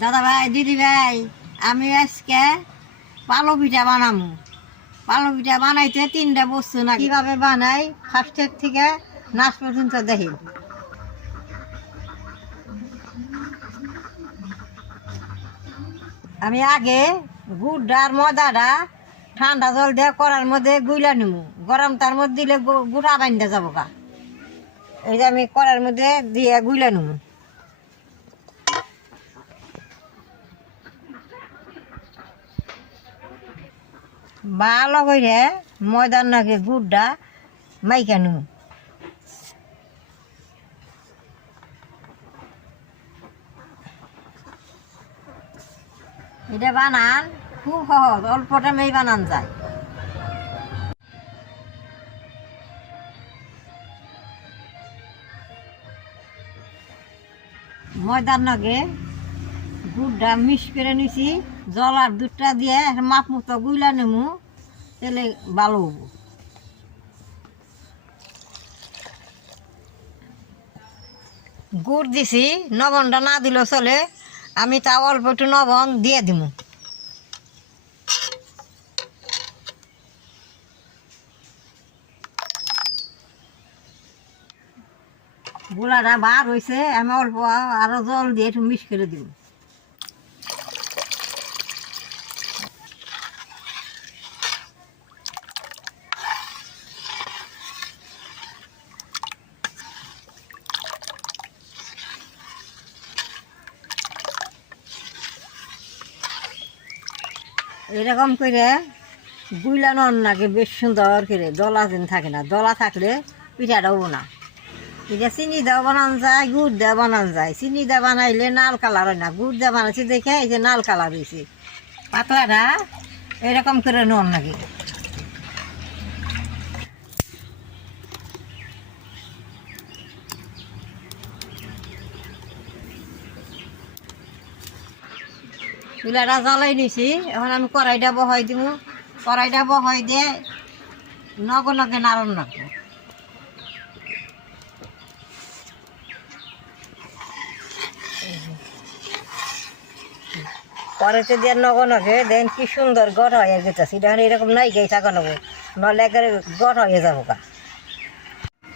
দাদা ভাই দিদি ভাই আমি আজকে পালো পিঠা বানাবো। পালো পিঠা বানাইতে 3টা বস্তু না, কিভাবে বানাই ফার্স্টের থেকে নাচ পর্যন্ত দেখি। আমি আগে গুড় আর ময়দাটা ঠান্ডা জল দিয়ে কড়ার মধ্যে গুইলা নিব, গরম তার মধ্যে দিলে গুড়া বাইন্দা যাবো গা। এই যে আমি কড়ার মধ্যে দিয়ে গুইলা নিব। ভালো করে ময়দার নাকি গুড়টা মাইকা নিব। এটা বানান খুব সহজ, অল্প টাইমেই বানান যায়। ময়দার নাগে গুড়টা মিক্স করে নিছি, জল আর দুধটা দিয়ে মাপ মতো গুইলা নেমু, তাহলে ভালো হবো। গুড় দিছি, লবণটা না দিলেও চলে, আমি তা অল্প একটু লবণ দিয়ে দিব। গোলাটা বার হয়েছে, আমি অল্প আরো জল দিয়ে একটু মিক্স করে দিব। এরকম করে গুইলানোর নাকি বেশ সুন্দর করে দলা যেন থাকে না, দলা থাকলে পিঠাটা হবো না। এটা চিনি দেওয়া বানানো যায়, গুড় দেওয়া বানানো যায়। চিনি দেওয়া বানাইলে লাল কালার হয় না, গুড় দেওয়া বানাচ্ছি দেখে এই যে লাল কালার হয়েছে। পাতলাটা এরকম করে নন নাকি। চুলাটা জ্বালাই নিছি, এখন আমি কড়াইটা বহাই দিব। কড়াইটা বহাই দিয়ে নগে নগে নাড়ন রাখবো। কড়াইতে দিয়ে নগে নগে দেন কি সুন্দর গড় হয়ে গেছে। এটা এরকম নাই গেই থাকা নেবো, নলে একেবারে গড় হয়ে যাবো গা।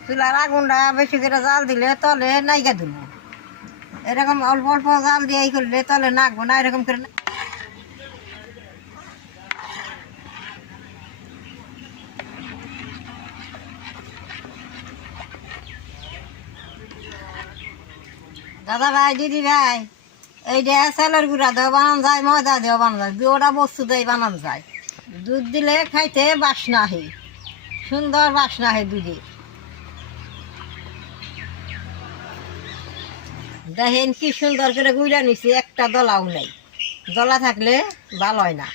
চুলার আগুনটা বেশি করে জাল দিলে তলে নাইগা দিল, এরকম অল্প অল্প জাল দিয়ে এই করলে তলে নাকবো না, এরকম করে। দাদা ভাই দিদি ভাই, এইটা চালের গুঁড়া দিয়েও বানানো যায়, ময়দা দিয়েও বানানো যায়, 2টা বস্তু দিয়ে বানানো যায়। দুধ দিলে খাইতে বাসনা হয়, সুন্দর বাসনা হয় দুধে। দেখেন কি সুন্দর করে গুঁড়া নিছি, একটা দলাও নেই। দলা থাকলে ভালো হয় না।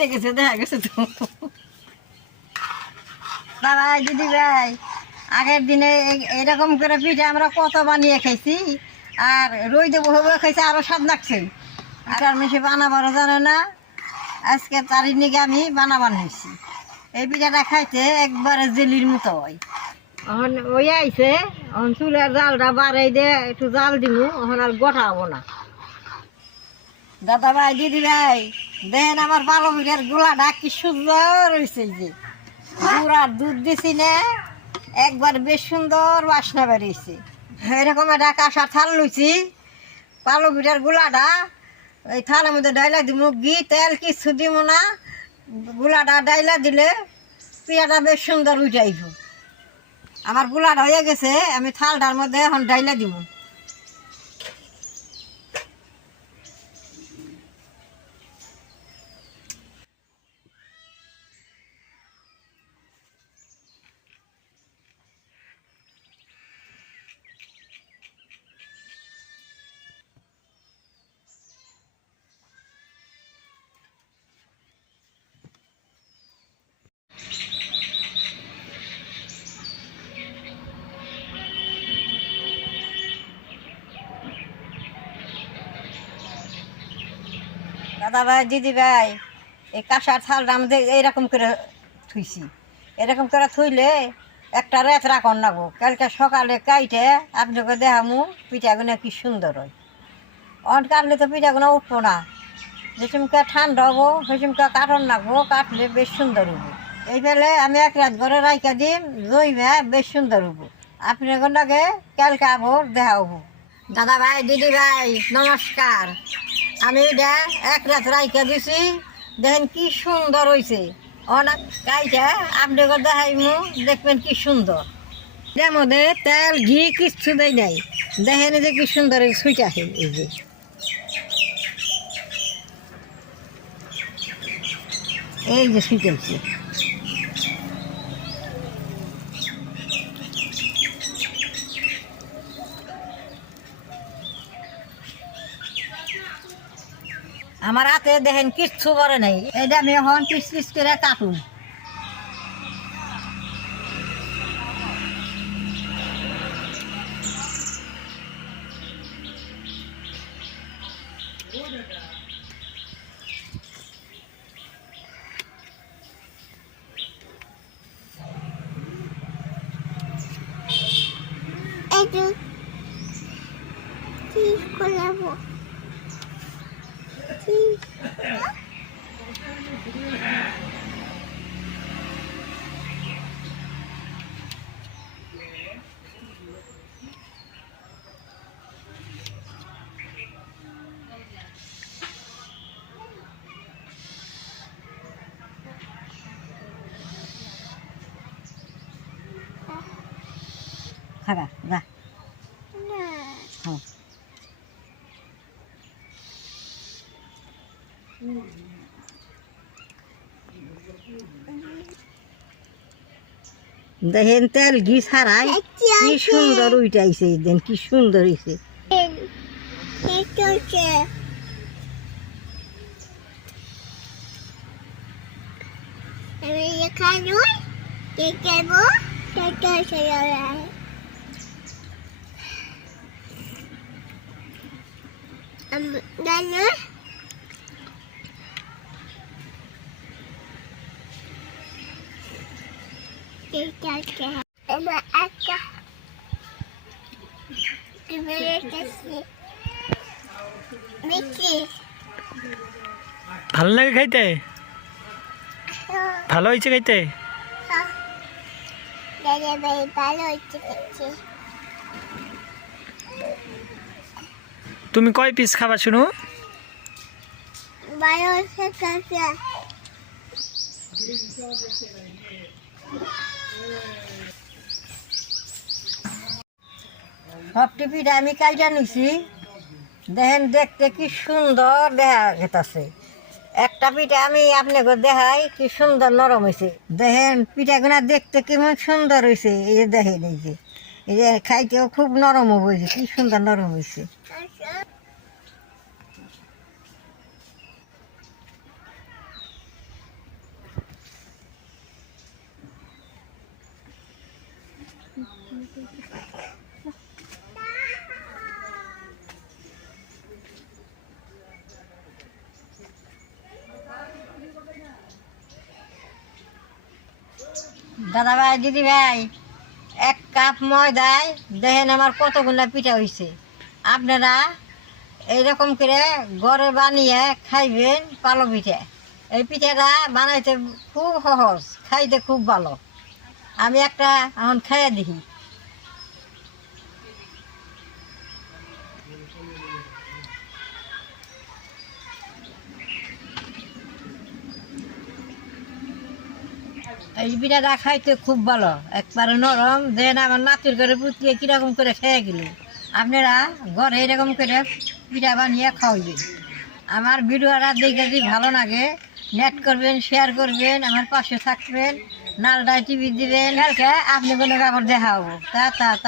দেখেছে, দেখা গেছে তো। দাদা দিদি ভাই, আগের দিনে এরকম করে পিঠা আমরা কত বানিয়ে খাইছি, আর রই দেবো হবো খাইছি, আরো স্বাদ লাগছে। আর মেশে বানাবারও জানে না, আজকে চারিদিকে আমি বানাবার নিয়েছি। এই পিঠাটা খাইতে একবারে জেলির মতো হয়। এখন ওই আইছে, এখন চুলের জালটা বাড়াই দিয়ে একটু জাল দিব, এখন আর গোটা হবো না। দাদা ভাই দিদি ভাই, দেখেন আমার পালো পিঠার গোলাটা কি সুন্দর হয়েছে। যে গুড় আর দুধ দিছি না, একবার বেশ সুন্দর বাসনা বেরিয়েছে। এরকম একটা কাঁসা থাল লুচি, পালো পিঠার গোলাটা ওই থালের মধ্যে ডাইলা দিব, ঘি তেল কিছু দিব না, গোলাটা ডাইলা দিলে পিঠাটা বেশ সুন্দর উঠাইব। আমার গোলাটা হয়ে গেছে, আমি থালটার মধ্যে এখন ডাইলা দিব। দাদা ভাই দিদি ভাই এই কাঁসার থালটা আমাদের এইরকম করে থুইছি, এরকম করে থুইলে একটা রাত রাখন নাগো, কালকে সকালে কাইটে আপনাকে দেখামু পিঠাগুলো কি সুন্দর হয়। অন কাটলে তো পিঠাগুলো উঠবো না, যে চুমকা ঠান্ডা হবো সেই চুমকা কাটন নাগবো, কাটলে বেশ সুন্দর হবো। এই ফেলে আমি এক রাত ঘরে রাইকা দিম, জইমা বেশ সুন্দর হবো। আপনাকে কালকে আবার দেখা হবো। দাদা ভাই দিদি ভাই নমস্কার, আমি এটা এক রাত রাইকা দিছি, দেখেন কি সুন্দর হয়েছে। অনেক কাইটা আপনাকে দেখাইমু, দেখবেন কি সুন্দর। এর মধ্যে তেল ঘি কিচ্ছু দেয় নাই, দেখেন যে কি সুন্দর সুইট আছে। এই যে সুইট আছে, আমার হাতে দেখেন কিচ্ছু করে নাই। এটা আমি এখন পিস পিস করে কাটুম। খাবা যা দেখেন তেল ঘি ছাড়াই কি সুন্দর উইটাইছে, দেন কি সুন্দর হয়েছে। ভালো লাগে খাইতে? ভালো হয়েছে খাইতে? তুমি কয় পিস খাবা শুনো? সব টিপিটা আমি কাইটা নিছি, দেখেন দেখতে কি সুন্দর দেখা গেছে। একটা পিঠা আমি আপনাকে দেখাই কি সুন্দর নরম হয়েছে। দেখেন পিঠাগুলা দেখতে কেমন সুন্দর হয়েছে। এই যে দেখেন এই যে খাইতেও খুব নরম হয়েছে, কি সুন্দর নরম হয়েছে। দাদা ভাই দিদি ভাই এক কাপ ময়দায় দেখেন আমার কতগুলো পিঠা হয়েছে। আপনারা এইরকম করে ঘরে বানিয়ে খাইবেন পালো পিঠা। এই পিঠাটা বানাইতে খুব সহজ, খাইতে খুব ভালো। আমি একটা এখন খাইয়ে দেখি। এই পিঠাটা খাইতে খুব ভালো, একবারে নরম। দেন আমার নাতির ঘরে পুতিয়ে কিরকম করে খেয়ে গেল। আপনারা ঘরে এরকম করে পিঠা বানিয়ে খাওয়াবেন। আমার ভিডিওটা দেখে যদি ভালো লাগে নেট করবেন, শেয়ার করবেন, আমার পাশে থাকবেন, নালটায় টিভি দিবেন। কালকে আপনি কোনো কাপড় দেখা হবো। তা তা তা